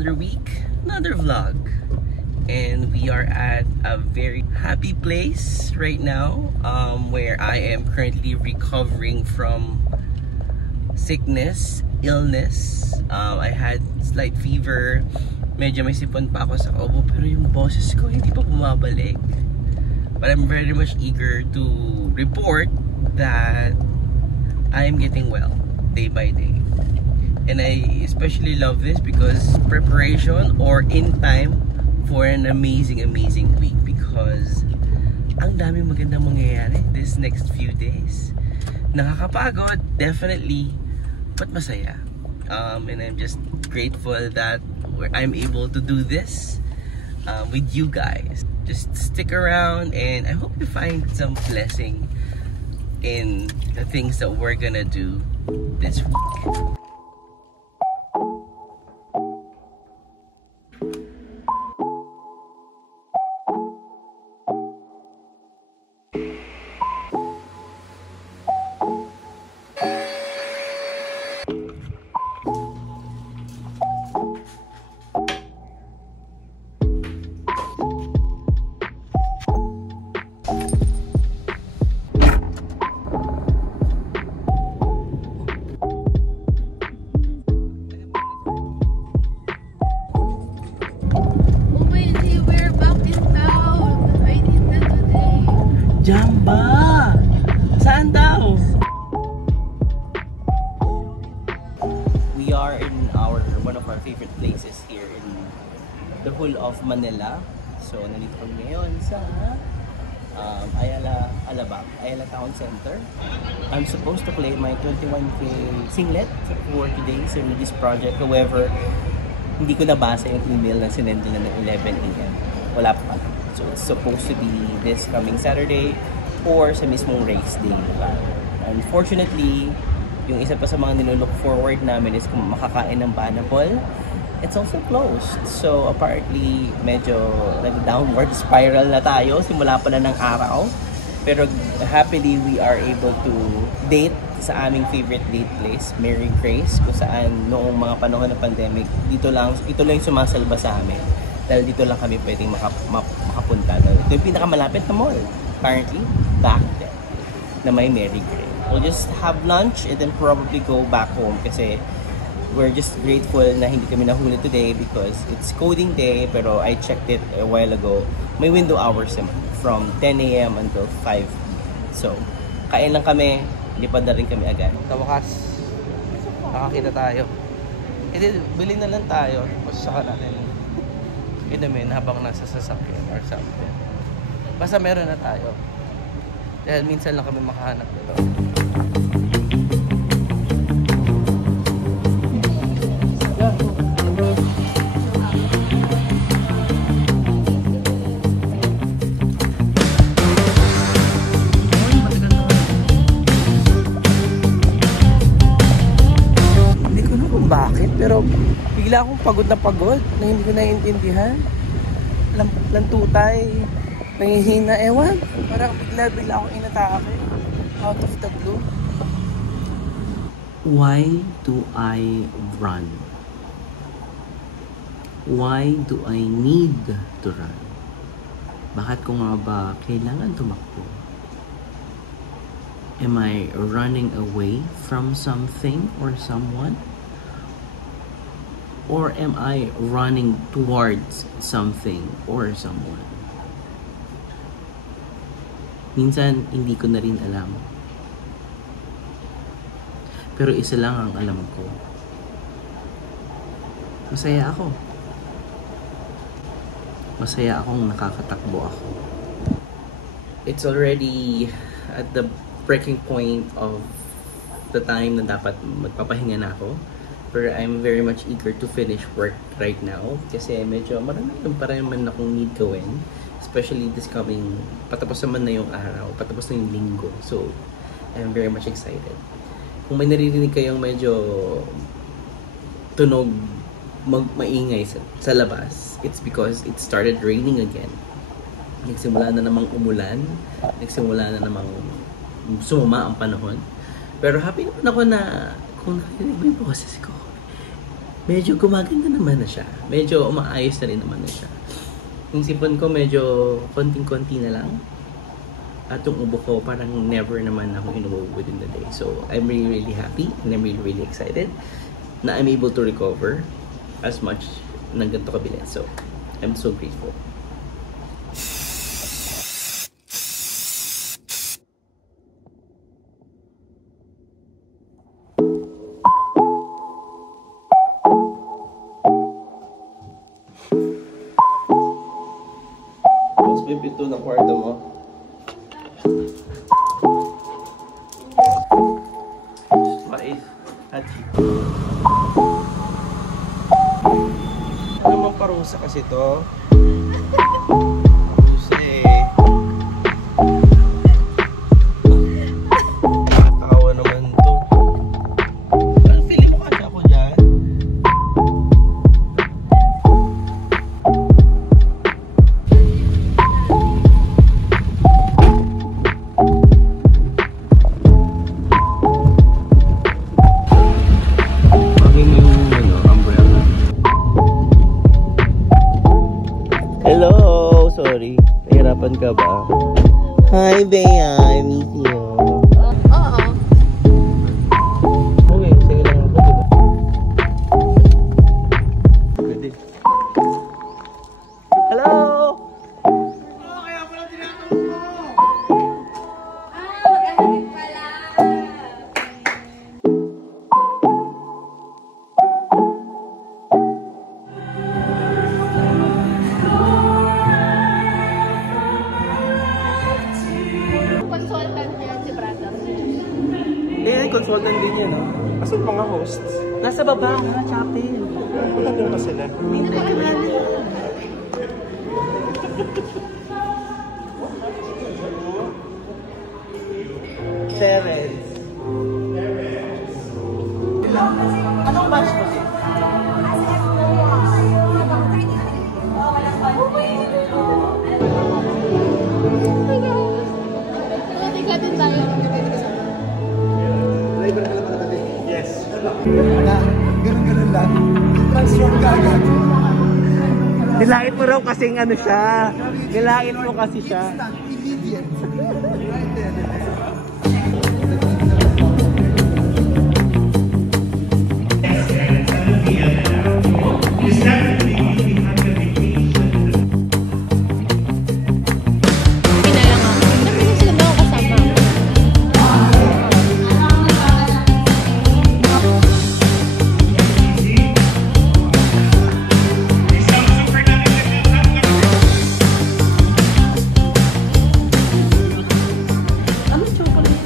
another week, another vlog. And we are at a very happy place right now, where I am currently recovering from sickness, illness. I had slight fever, medyo may sipon pa ako sa kaubo, pero yung boses ko hindi pa bumabalik. But I'm very much eager to report that I am getting well day by day. And I especially love this because preparation or in time for an amazing week, because ang daming magandang mangyayari this next few days. Nakakapagod, definitely, but masaya. And I'm just grateful that I'm able to do this with you guys. Just stick around and I hope you find some blessing in the things that we're gonna do this week. Jamba! Saan daw? We are in one of our favorite places here in the whole of Manila. So, nandito kami ngayon sa Ayala Town Center. I'm supposed to play my 21K singlet for today sa this project. However, hindi ko nabasa yung email na sinend nila ng 11 AM. Wala pa. So it's supposed to be this coming Saturday or sa mismong race day. Unfortunately, yung isa pa sa mga nilook forward namin is kung makakain ng Banapol. It's also closed. So apparently, medyo nag-downward spiral na tayo simula pa na ng araw. Pero happily, we are able to date sa aming favorite date place, Mary Grace, kung saan noong mga panahon ng pandemic, ito lang yung sumasalba sa amin. Dahil dito lang kami pwedeng makapunta. Ito yung pinakamalapit na mall, currently, back then, na may Mary Grace. We'll just have lunch and then probably go back home kasi we're just grateful na hindi kami nahuli today because it's coding day, pero I checked it a while ago. May window hours from 10 AM until 5 PM. So, kain lang kami, lipad na rin kami agad. Kawakas, nakakita tayo. E di, bili na lang tayo. Saka natin inumin habang nasa sasakyan or something. Basta meron na tayo. Dahil minsan lang kami makahanap nito. Hindi ko na kung bakit, pero bigla akong pagod na hindi ko naiintindihan. Lantutay, nangihina, ewan. Parang bigla akong inatake. Out of the blue. Why do I run? Why do I need to run? Bakit ko nga ba kailangan tumakbo? Am I running away from something or someone? Or am I running towards something or someone? Minsan, hindi ko na rin alam. Pero isa lang ang alam ko. Masaya ako. Masaya akong nakakatakbo ako. It's already at the breaking point of the time na dapat magpapahinga na ako. Pero I'm very much eager to finish work right now kasi medyo marami pa rin man akong need gawin, especially this coming, patapos naman na yung araw, patapos na yung linggo. So I'm very much excited. Kung may naririnig kayong medyo tunog maingay sa labas, it's because it started raining again. Nagsimula na namang umulan, nagsimula na namang sumama ang panahon. Pero happy naman ako na kung nakikinig mo yung boses ko, medyo gumaganda naman na siya. Medyo umaayos na rin naman na siya. Yung sipon ko medyo konting-konti na lang. At yung ubo ko parang never naman ako inubo within the day. So I'm really, really happy and I'm really, really excited na I'm able to recover as much ng ganito kabilis. So I'm so grateful. Mas bibito ng kwarto mo. Mais. Hachi. Ano naman parusa kasi to? Parusa eh. Nakatawa naman to. Ano feeling mo kasi ako dyan? Hello! Sorry. Nahirapan ka ba? Hi, Bea. I miss you. Oo. Okay, sige lang ako, diba? Pwede. Hello! Kaya pala tinatanong mo. Maghanapin pala. Consultant niya si Brother. Hindi, consultant din yan, no? Asan mga hosts? Nasa baba, ha? Chapel. Ano ba sila? Hindi na kakilala. Terence. Anong batch mo siya? Tingkatin tayo. Yes. Ganun-ganun lang. Transform ka agad. Nilait mo raw kasing ano siya. Nilait mo kasi siya. Instant, immediate. Right there. Pinalang ako. Napinig sila ba ako kasama? Ano chocolate?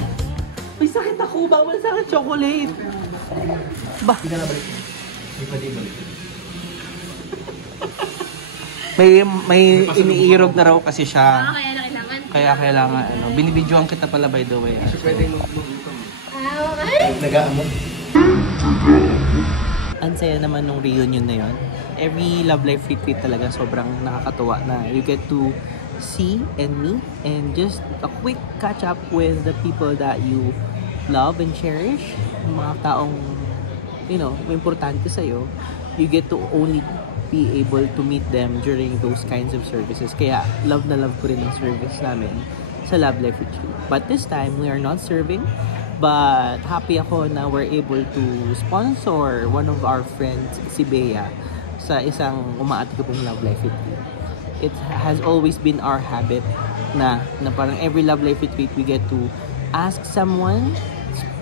May sakit ako. Bawal sa akin chocolate. Ba? May iniirog na raw kasi siya. Kaya na kailangan. Kaya kailangan ano. Binibidyoan kita pala by the way. Pwedeng mag-utong. Ay! Nag-aamot. Ang saya naman nung reunion na yon. Every Love Life retreat talaga sobrang nakakatuwa na you get to see and meet and just a quick catch up with the people that you love and cherish. Yung mga taong, you know, importante sa'yo. You get to only be able to meet them during those kinds of services. Kaya love na love ko rin ang service namin sa Love Life retreat. But this time, we are not serving. But happy ako na we're able to sponsor one of our friends, si Bea, sa isang umaati ko pong Love Life retreat. It has always been our habit na parang every Love Life retreat we get to ask someone,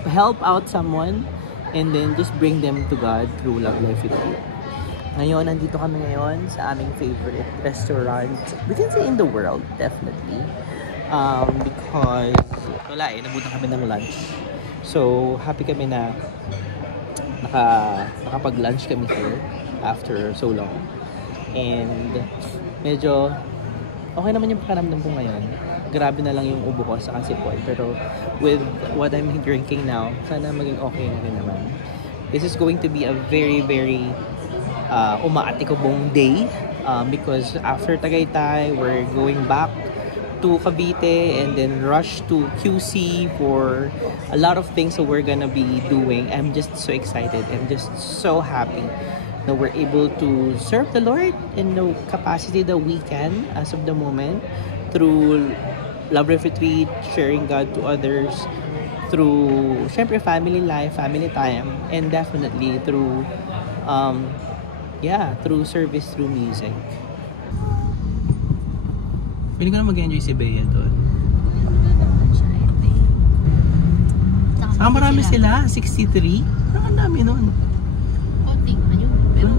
help out someone, and then just bring them to God through Love Life retreat. Ngayon, nandito kami ngayon sa aming favorite restaurant. We can say in the world, definitely. Because wala nabutan kami ng lunch. So, happy kami na nakapag-lunch kami here after so long. And medyo okay naman yung pakiramdam ko ngayon. Grabe na lang yung ubo ko sa kasipon. Pero with what I'm drinking now, sana maging okay na rin naman. This is going to be a very, very umaatikobong day. Because after Tagaytay, we're going back to Cavite and then rush to QC for a lot of things that we're gonna be doing. I'm just so excited and just so happy Now we're able to serve the Lord in the capacity that we can as of the moment through Love Life Retreat, sharing God to others, through syempre family life, family time, and definitely through through service, through music. Pwede ko na mag-enjoy si Bea doon. Marami sila, 63. Ang dami nun. Konting, ano?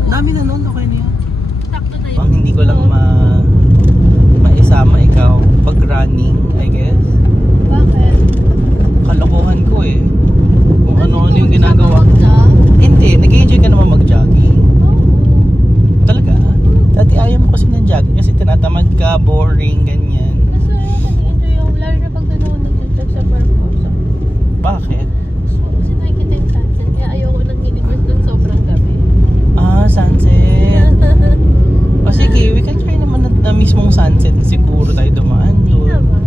Dami na nun, okay na yan. Takto na yun. Ang hindi ko lang maisama ikaw pag running, I guess. Bakit? Kalokohan ko eh. Kung ano-ano yung ginagawa. Sa Hindi, nag-enjoy ka naman mag-jogging. Oo. Talaga? Dati ayaw mo kasi ng jogging kasi tinatamad ka, boring, ganyan. Mas nag-enjoy yung, lalo na pag doon ako nag-jog sa Barbosa. Bakit? Kasi nakikita yung sunset, kaya ayoko nang nilibas ng sobrang gabi. Ah, sunset. O sige, we can try naman na mismong sunset na siguro tayo dumaan Hindi doon. naman.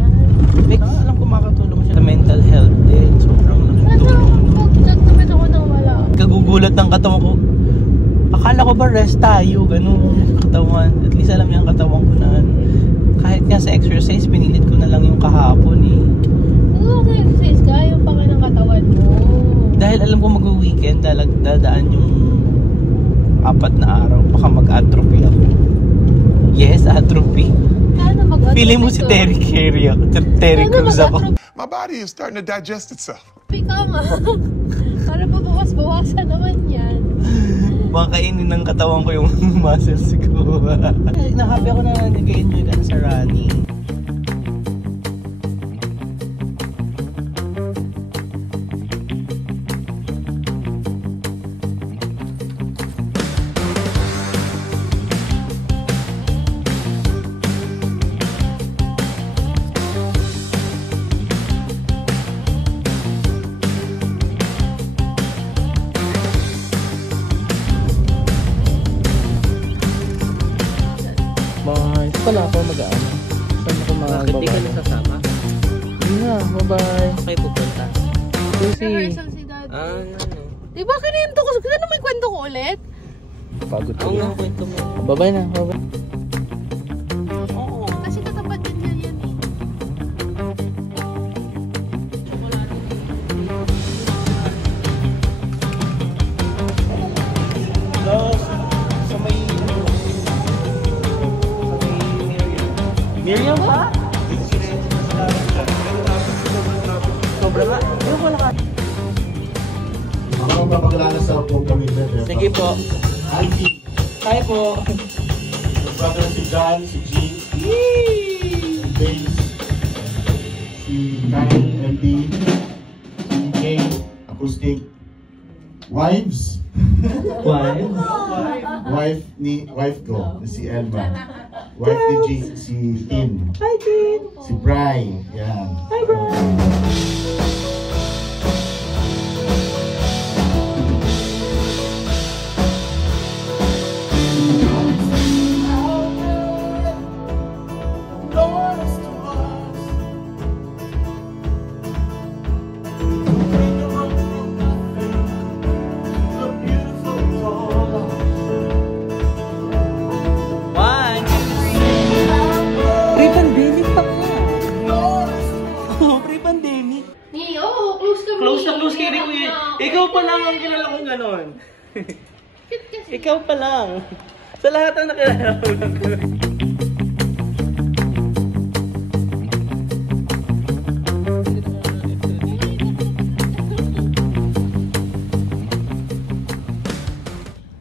Like, alam ko makakatulong siya sa mental health din. Sobrang laking Kaso, tulong. mag-jog naman ako nang wala. Kagugulat ng katawan ko. Akala ko ba rest tayo, ganun katawan. At least alam niya ang katawan ko na kahit nga sa exercise, pinilit ko na lang yung kahapon eh. Nag-exercise ka, yung pangay ng katawan mo. Dahil alam ko mag-weekend, dadaan yung 4 na araw, baka mag-atrophy ako. Yes, atrophy. Paano mag-atrophy Feeling mo si ka? Terry Carey ako. Terry Paano Crews ako. mag-atrophy My body is starting to digest itself. ka nga? Para pa bawas-bawasan naman yan. Baka kainin ng katawan ko yung muscles ko. Nahappy ako na nag-enjoy ka na sa running. Pala ako mag-aano. Saan ako Bakit di ka nasasama? Yun na, bye-bye. Kayo pupunta? Susi. Rehearsal si Daddy. Ano? Di ba kinento ko? Kasi naman kwento ko ulit? Pagod Ako nga kwento mo. Bye-bye na, bye-bye. Oo. Kasi katapat din yan yan eh. Miriam pa? Sobra nga. Ayun ko lang. Ako ang papakilala sa program nito. Sige po. Hi, P. Hi po. Brother si John, si G, si Bass, si Nine, MD, si Kay, Acoustic, Wives, wife ko, si Elva, wife ni G, si Tin, Hi, Tin. si Bri, yan. Hi, Brian. Pre-pandemic pa nga. Oo, pre-pandemic. Close to me. Close na close kay Rico yun. Ikaw pa lang ang kilala kong ganon. Ikaw pa lang. Sa lahat ang nakilala ko lang ganon.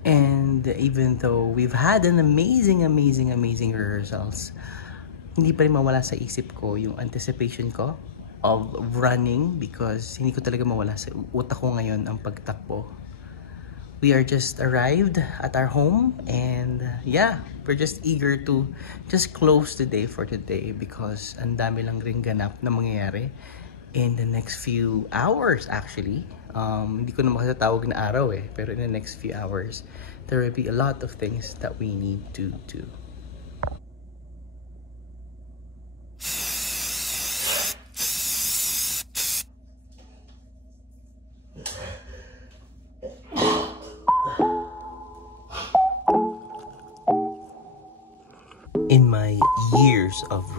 And even though we've had an amazing rehearsals, hindi pa rin mawala sa isip ko yung anticipation ko of running because hindi ko talaga mawala sa utak ko ngayon ang pagtakbo. We are just arrived at our home and yeah, we're just eager to just close the day for today because ang dami lang rin ganap na mangyayari in the next few hours actually. Hindi ko na makasatawag na araw eh, pero in the next few hours, there will be a lot of things that we need to do.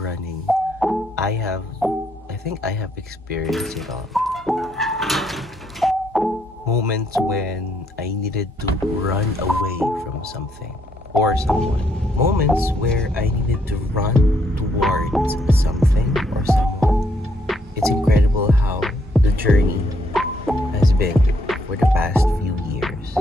running, I think I have experienced it all. Moments when I needed to run away from something or someone. Moments where I needed to run towards something or someone. It's incredible how the journey has been for the past few years.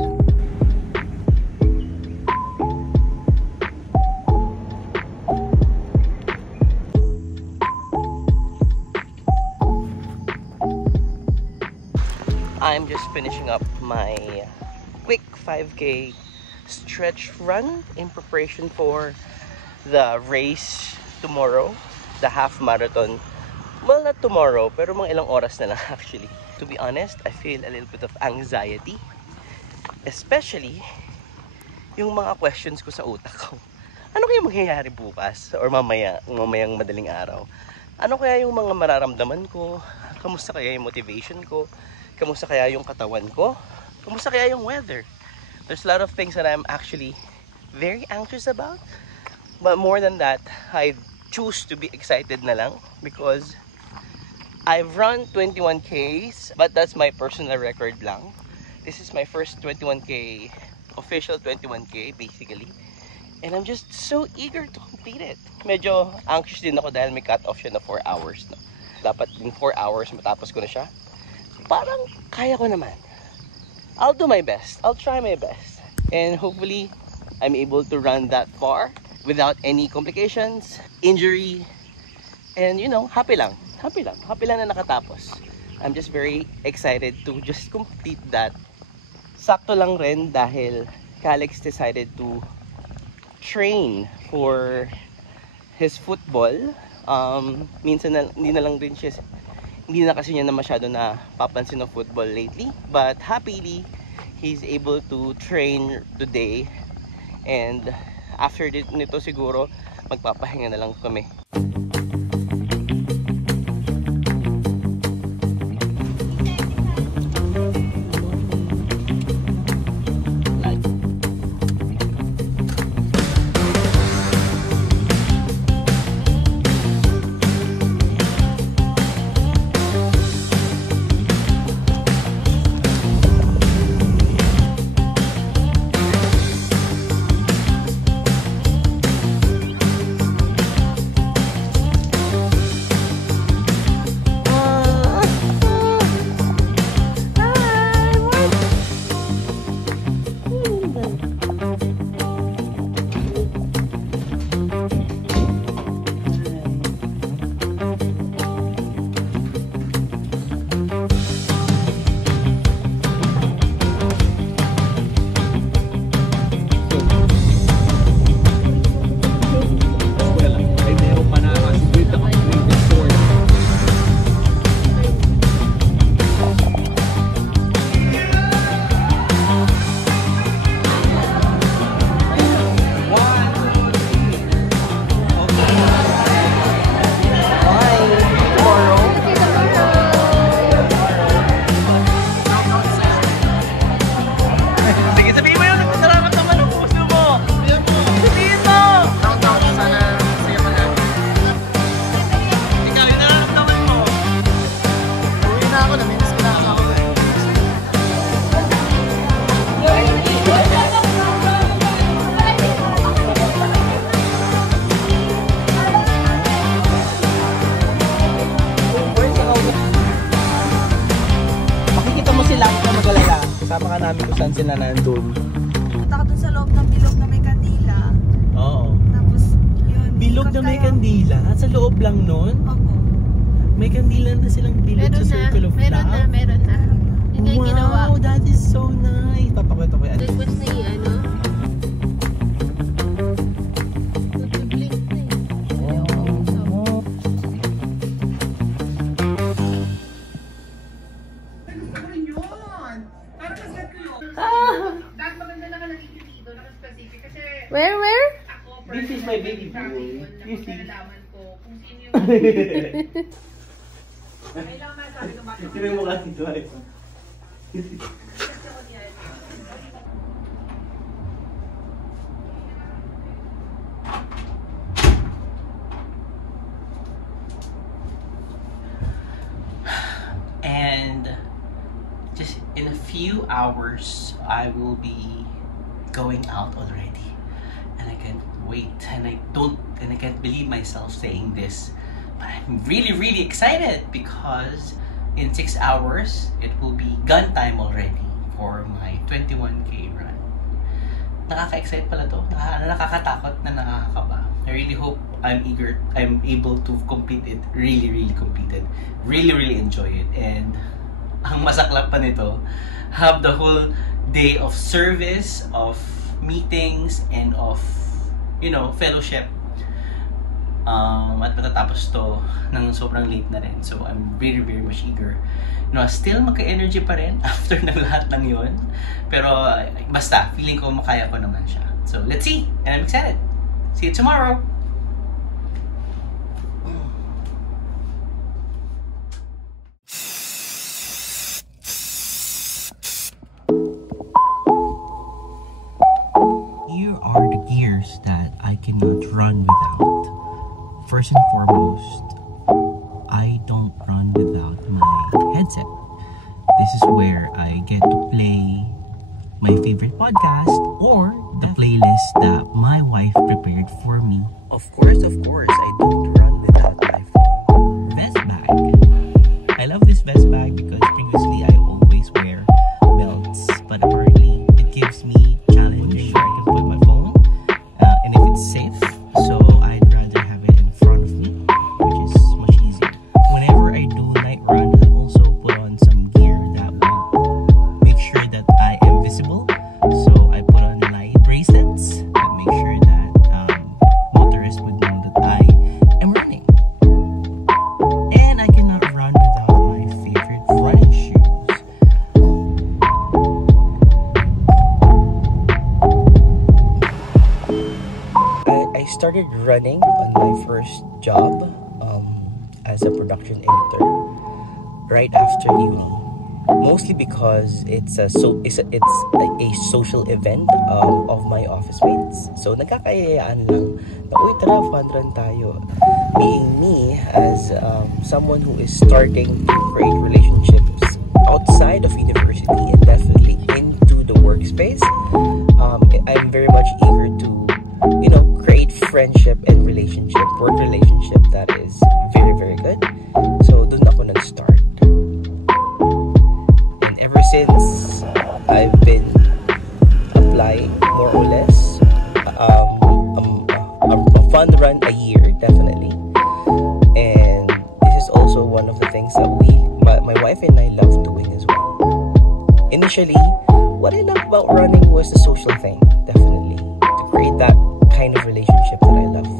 I'm just finishing up my quick 5K stretch run in preparation for the race tomorrow, the half marathon. Well, not tomorrow, pero mga ilang oras na lang actually. To be honest, I feel a little bit of anxiety, especially yung mga questions ko sa utak ko. Ano kaya mangyayari bukas or mamayang madaling araw? Ano kaya yung mga mararamdaman ko? Kamusta kaya yung motivation ko? Kamusta kaya yung katawan ko? Kamusta kaya yung weather? There's a lot of things that I'm actually very anxious about. But more than that, I choose to be excited na lang because I've run 21Ks, but that's my personal record lang. This is my first 21K, official 21K basically. And I'm just so eager to complete it. Medyo anxious din ako dahil may cut-off siya na 4 hours. No? Dapat in 4 hours matapos ko na siya. Parang kaya ko naman. I'll do my best. I'll try my best. And hopefully, I'm able to run that far without any complications, injury, and you know, happy lang. Happy lang. Happy lang na nakatapos. I'm just very excited to just complete that. Sakto lang rin dahil Calix decided to train for his football. Minsan na, hindi na kasi niya na masyado na papansin ng football lately, but happily he's able to train today, and after nito siguro magpapahinga na lang kami. Kasama ka namin kung saan sila nandun. Punta ka dun sa loob ng bilog na may kandila. Oo. Tapos, yun. Bilog na may kandila? Sa loob lang nun? Opo. May kandila na silang bilog sa Circle of Love? Meron na. Yun na yung ginawa. Wow, that is so nice. Papakwento ko yan. Request na yung ano. Nag-blink na eh. Where? This is my baby boy. You see? Sino yung mukha nito ay? few hours, I will be going out already. And I can't wait. And I can't believe myself saying this. But I'm really, really excited because in 6 hours, it will be gun time already for my 21K run. Nakaka-excite pala to. Nakakatakot na nakakaba. I really hope I'm able to complete it. Really, really complete it. Really, really enjoy it. And ang masaklap pa nito, have the whole day of service, of meetings, and of, fellowship. At matatapos to ng sobrang late na rin. So I'm very, very much eager. Still magka-energy pa rin after ng lahat ng yun. Pero basta, feeling ko makaya ko naman siya. So let's see. And I'm excited. See you tomorrow. Here are the gears that I cannot run without. First and foremost, I don't run without my headset. This is where I get to play my favorite podcast or the playlist that my wife prepared for me. Of course, I don't run without my phone. Vest bag. I love this vest bag because previously I always wear belts, but apparently it gives me challenge where I can put my phone and if it's safe. So I'd rather have it in front of me, which is much easier. Whenever I do night run, I also put on some gear that will make sure that I am visible. So I put on light bracelets that make sure that motorists would know that I am running. And I cannot run without my favorite running shoes. I started running on my first job as a production editor right after uni. Mostly because it's a social event of my office mates. So nagkakayayaan lang na, uy, tara, fun run tayo. Being me as someone who is starting to create relationships outside of university and definitely into the workspace, I'm very much eager to, create friendship and work relationship that is very, very good. So dun ako nag-start. Ever since, I've been applying more or less a fun run a year, definitely. And this is also one of the things that my wife and I love doing as well. Initially, what I loved about running was the social thing, definitely. To create that kind of relationship that I love.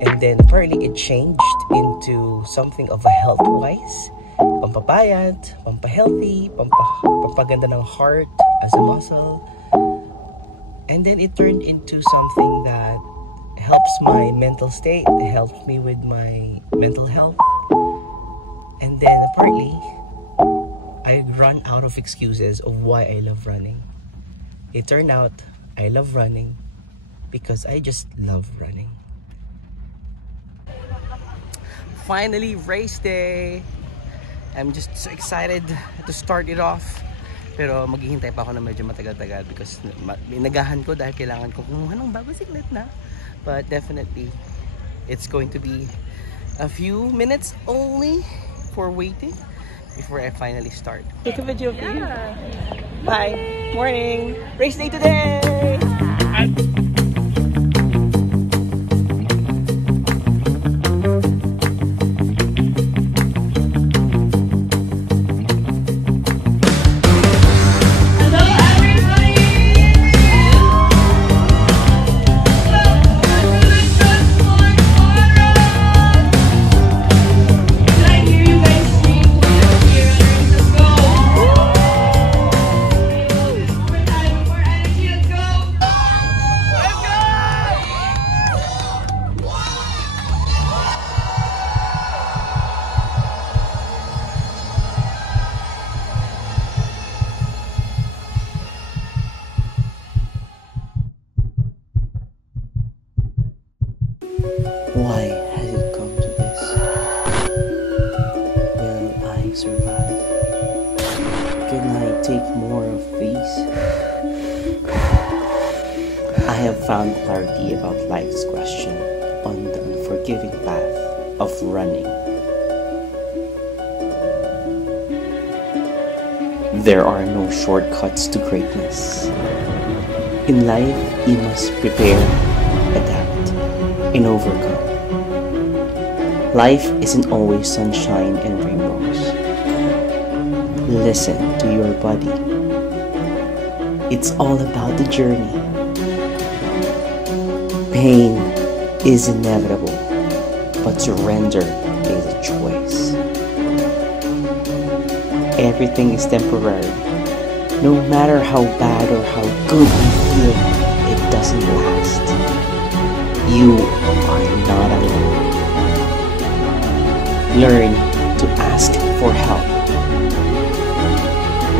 And then apparently it changed into something of a health-wise. Pampapayat, pampahealthy, pampaganda ng heart as a muscle. And then it turned into something that helps my mental state, helps me with my mental health. And then apparently, I run out of excuses of why I love running. It turned out, I love running because I just love running. Finally, race day! I'm just so excited to start it off. Pero maghihintay pa ako na medyo matagal-tagal because inagahan ko dahil kailangan ko kumuha ng bagong siklet na. But definitely, it's going to be a few minutes only for waiting before I finally start. Take a video of you. Hi. Morning. Race day today! Let's go! take more of these? I have found clarity about life's question on the unforgiving path of running. There are no shortcuts to greatness. In life, you must prepare, adapt, and overcome. Life isn't always sunshine and rainbows. Listen to your body. It's all about the journey. Pain is inevitable, but surrender is a choice. Everything is temporary. No matter how bad or how good you feel, it doesn't last. You are not alone. Learn to ask for help.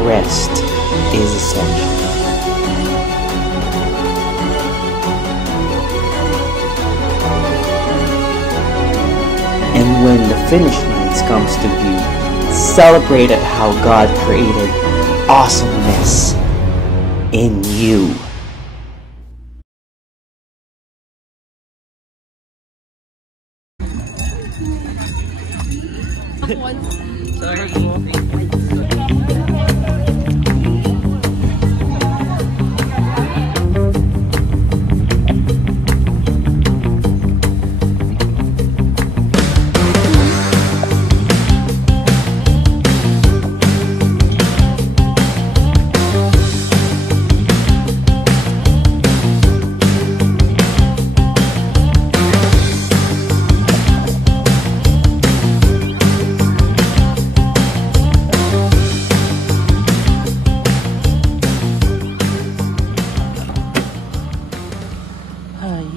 Rest is essential. And when the finish line comes to view, celebrate at how God created awesomeness in you.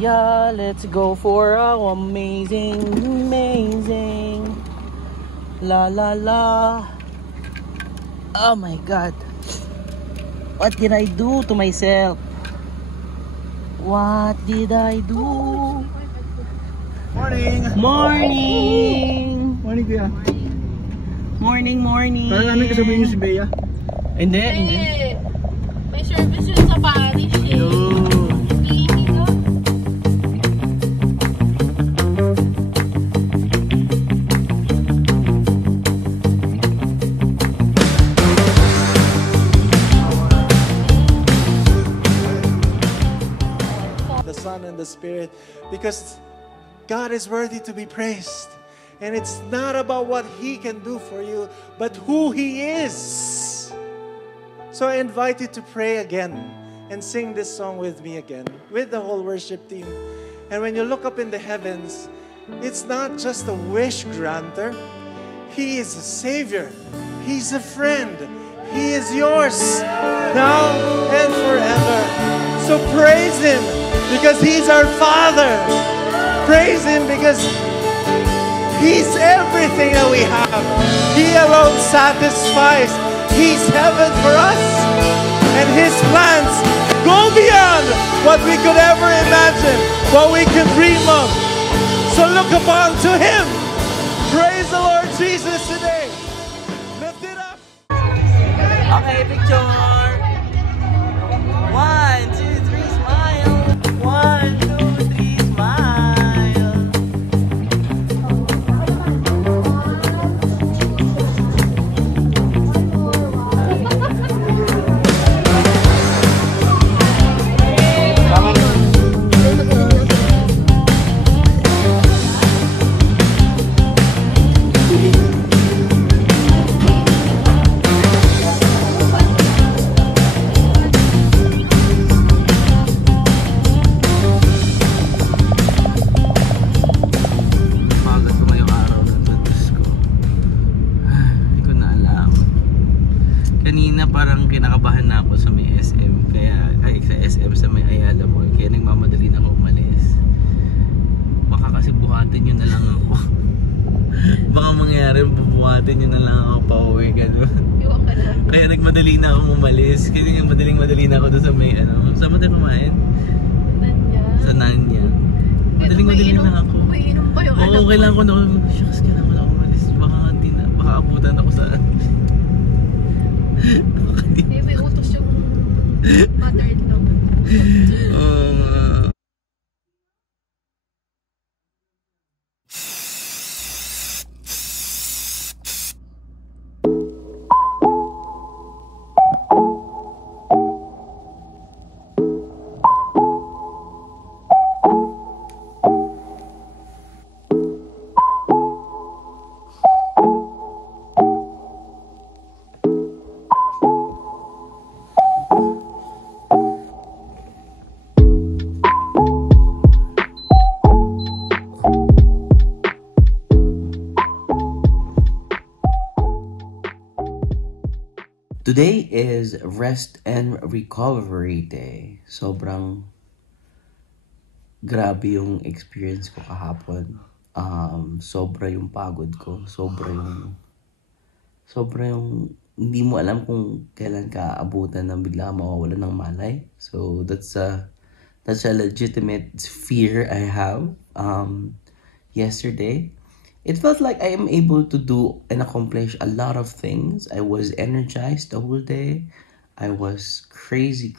Yeah, let's go for our amazing. La la la. Oh my God. What did I do to myself? What did I do? Morning! Morning! Morning, kuya. Morning. Parang namin kasabihin niyo si Bea. Hindi. May service yun sa parish eh. Iihi, no? The Son and the Spirit, because God is worthy to be praised. And it's not about what He can do for you, but who He is. So I invite you to pray again and sing this song with me again, with the whole worship team. And when you look up in the heavens, it's not just a wish granter. He is a Savior. He's a friend. He is yours now and forever. So praise Him because He's our Father. Praise Him because He's everything that we have. He alone satisfies. He's heaven for us. And His plans go beyond what we could ever imagine, what we can dream of. So look upon to Him. Praise the Lord Jesus today. Lift it up. Okay, picture. 1, 2, 3, smile. 1, 2, 3, smile. Kanina parang kinakabahan na ako sa may SM, sa SM sa may Ayala Mall, kaya nagmamadali na ako umalis. Baka kasi buhatin nyo na lang ako. Baka mangyari buhatin nyo na lang ako pa uwi, gano'n. Kaya nagmadali na ako umalis, kasi madaling-madali na ako doon sa may saan mo tayo kumain? Sa Nanya. Madaling-madali na ako. May inom ba yung Oo, kailangan ko na ako. Shucks, kailangan ko na ako umalis. Baka abutan ako sa May utos yung mother-in-law. Today is rest and recovery day. Sobrang grabe yung experience ko kahapon. Sobra yung pagod ko. Sobra yung hindi mo alam kung kailan ka abutan ng bigla mawawala ng malay. So that's a legitimate fear I have. Yesterday, it felt like I am able to do and accomplish a lot of things. I was energized the whole day. I was crazy,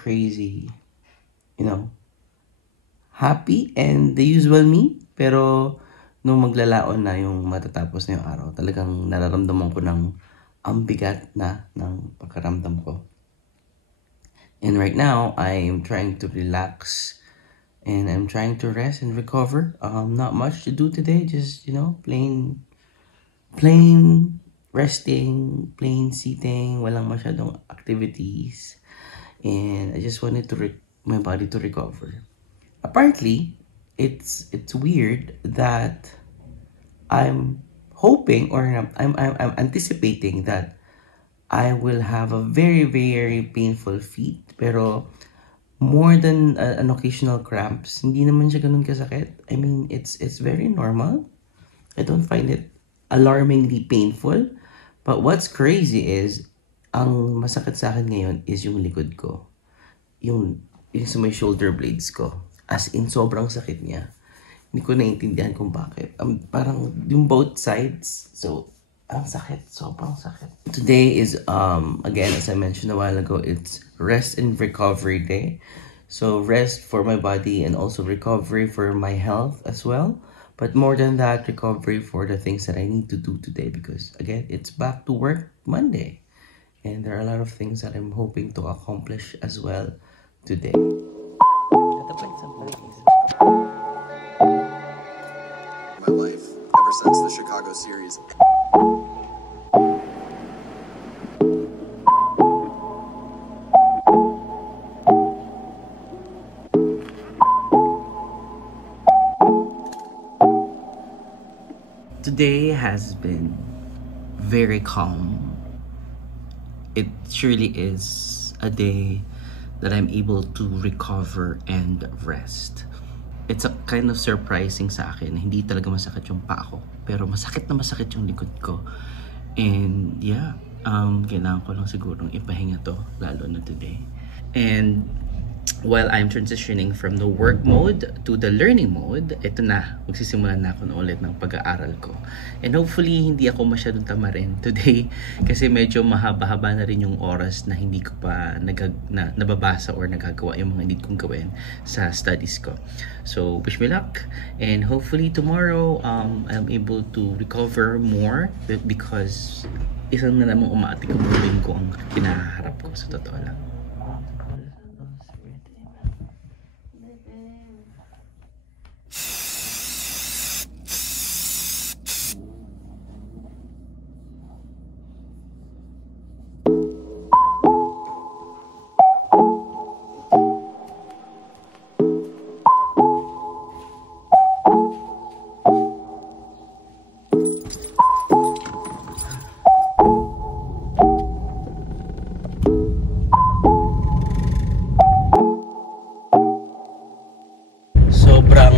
happy and the usual me. Pero nung maglalaon na yung matatapos na yung araw, talagang nararamdaman ko ng ang bigat na ng pagkaramdam ko. And right now, I am trying to relax and I'm trying to rest and recover. Not much to do today, just, plain resting, plain sitting, walang masyadong activities. And I just wanted my body to recover. Apparently, it's weird that I'm hoping or I'm anticipating that I will have a very, very painful feet. Pero more than an occasional cramps, hindi naman siya ganun kasakit. I mean, it's very normal. I don't find it alarmingly painful. But what's crazy is, ang masakit sa akin ngayon is yung likod ko. Yung sa may shoulder blades ko. As in, sobrang sakit niya. Hindi ko naiintindihan kung bakit. Parang yung both sides. So, ang sakit. Sobrang sakit. Today is, again, as I mentioned a while ago, it's rest and recovery day. So, rest for my body and also recovery for my health as well. But more than that, recovery for the things that I need to do today. Because, again, it's back to work Monday. And there are a lot of things that I'm hoping to accomplish as well today. My life ever since the Chicago series. Today has been very calm. It surely is a day that I'm able to recover and rest. It's a kind of surprising sa akin. Hindi talaga masakit yung paa ko, pero masakit yung likod ko. And yeah, kailangan ko lang sigurong ipahinga to, lalo na today. And while I'm transitioning from the work mode to the learning mode, ito na, magsisimula na ako na ulit ng pag-aaral ko. And hopefully, hindi ako masyadong tamarin today kasi medyo mahaba-haba na rin yung oras na hindi ko pa nababasa or nagagawa yung mga need kong gawin sa studies ko. So, wish me luck. And hopefully, tomorrow, I'm able to recover more because isang na namang umaatik ang buling ko ang kinaharap ko sa totoo lang. Sobrang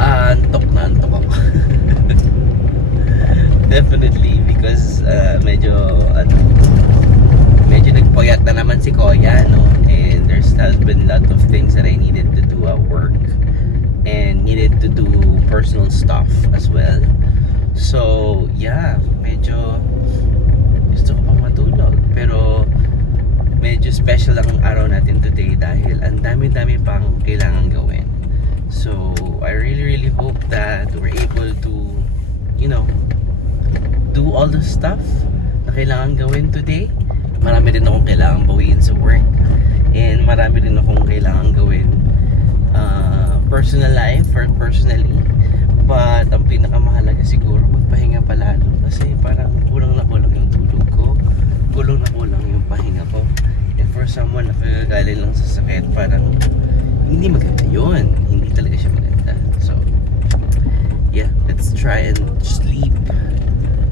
antok na antok ako. Definitely because medyo nagpuyat na naman si Kuya, no? And there has been a lot of things that I needed to do at work and needed to do personal stuff as well. So yeah, medyo gusto ko Pero medyo special ang araw natin today dahil ang dami-dami pang kailangan gawin. So I really hope that we're able to, you know, do all the stuff na kailangan gawin today. Marami rin akong kailangan bawiin sa work, and marami rin akong kailangan gawin personal life or personally. But ang pinakamahalaga siguro magpahinga palalo, kasi parang kulang na kulang yung tulog ko, kulang na kulang yung pahinga ko. And for someone na kagagaling lang sa sakit, parang hindi maganda yun, hindi talaga siya maganda. So yeah, let's try and sleep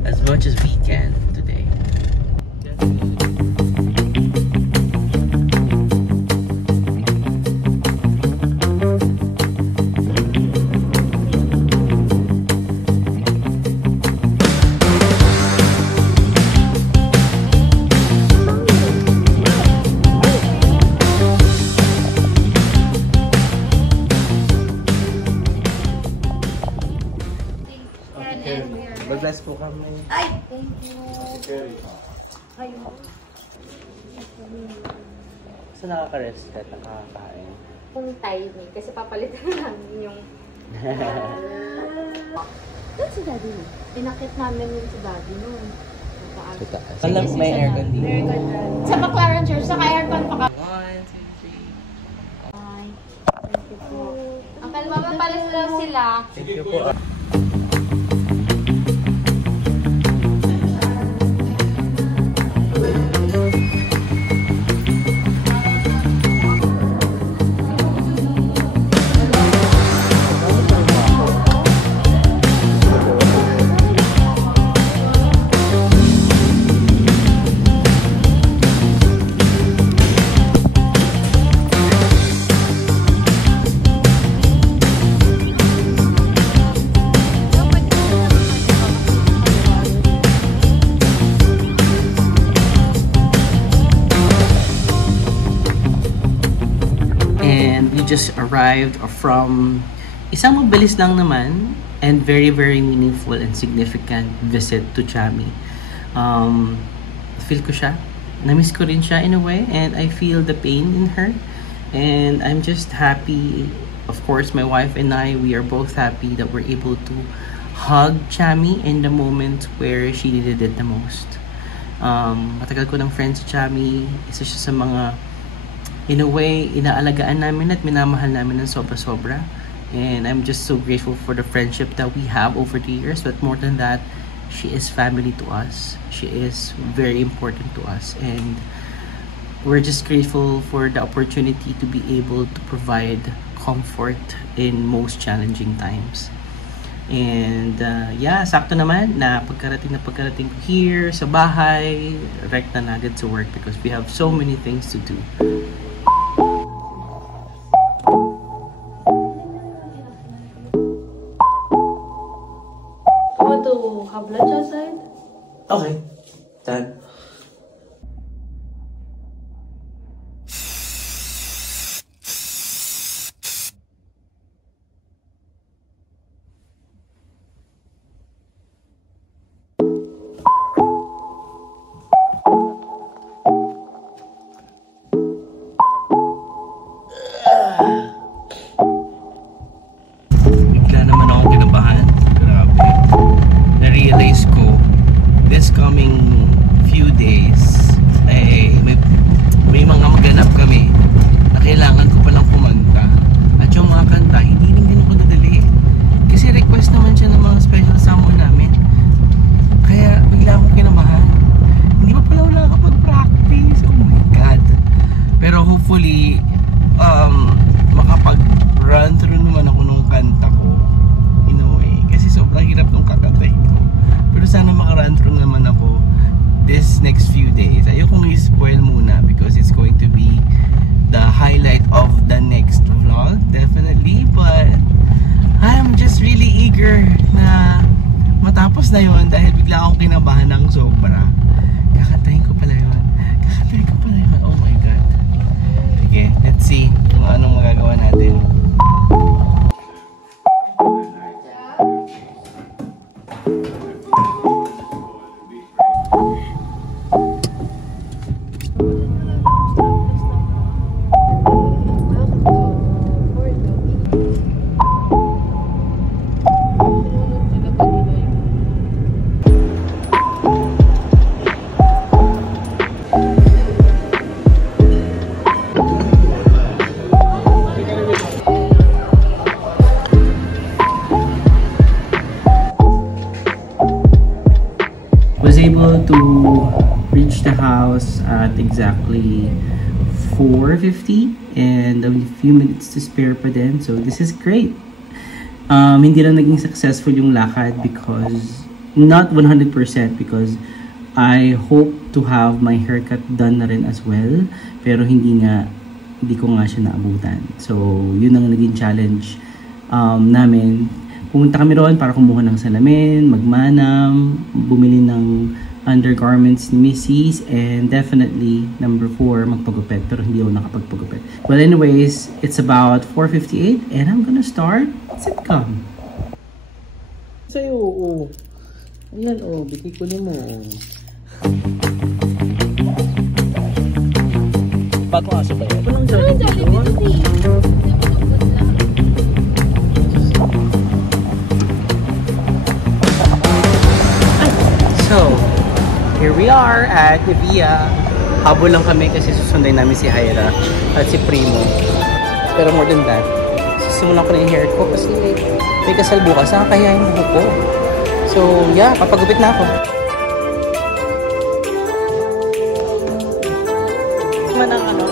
as much as we can today. Mag-bless po kami. Ay! Thank you. Ayun. Saan nakaka-rest ka? Nakakain? Kung timing. Kasi papalitan na namin yung... Doon si Daddy mo. Pinakit namin yung si Daddy noon. Sa taas. Alam, may aircon dito. Sa McLaren Church, saka aircon pa ka. 1, 2, 3. Ay, thank you po. Uncle, mapapalis lang sila. Thank you po. Just arrived from isang mabilis lang naman and very meaningful and significant visit to Chami. Feel ko siya, na-miss ko rin siya in a way, and I feel the pain in her, and I'm just happy. Of course, my wife and I, we are both happy that we're able to hug Chami in the moment where she needed it the most. Matagal ko ng friend si Chami, isa siya sa mga in a way, inaalagaan namin at minamahal namin ng sobra-sobra. And I'm just so grateful for the friendship that we have over the years. But more than that, she is family to us. She is very important to us. And we're just grateful for the opportunity to be able to provide comfort in most challenging times. And yeah, sakto naman na pagkarating ko here sa bahay, rekta na agad sa work because we have so many things to do. Have lunch outside? Okay, done. Bigla naman ako kinabahan. Grabe. Na-realize ko this coming few days ay may mga maganap kami na kailangan ko palang kumanta, at yung mga kanta hindi rin din ako nadali kasi request naman siya ng mga special someone namin, kaya bigla akong kinabahan. Hindi pa pala wala kapag-practice. Oh my god. Pero hopefully makapag-run through naman ako nung kanta ko in a way, kasi sobrang hirap nung kakantahin ko. Pero sana maka-run through naman ako this next few days. Ayokong i-spoil muna because it's going to be the highlight of the next vlog, definitely. But I'm just really eager na matapos na yun dahil bigla akong kinabahan ng sobra. Kakantahin ko pala yun. Oh my god. Sige, let's see kung anong magagawa natin. able to reach the house at exactly 4:50 and only a few minutes to spare pa din. So this is great. Hindi lang naging successful yung lakad because, not 100% because I hope to have my haircut done na rin as well. Pero hindi ko nga siya naabutan. So yun ang naging challenge namin. Pumunta kami roon para kumuha ng salamin, magmanam, bumili ng undergarments ni Mrs. and definitely, number 4, magpagupit. Pero hindi ako nakapagpagupit. Well, anyways, it's about 4:58 and I'm gonna start sitcom. Sa'yo, oo. Ayan, bigay ko na mo. Bagong aso ba yan? Walang Ano Jollibee Jollibee doon. dito? So, here we are at Evia. Habol lang kami kasi susundan namin si Hyra at si Primo. Pero more than that, sisimulan ko na yung hair ko kasi may kasal bukas. Nakakahiya yung buhok ko. So, yeah, papagupit na ako. Man ang ano,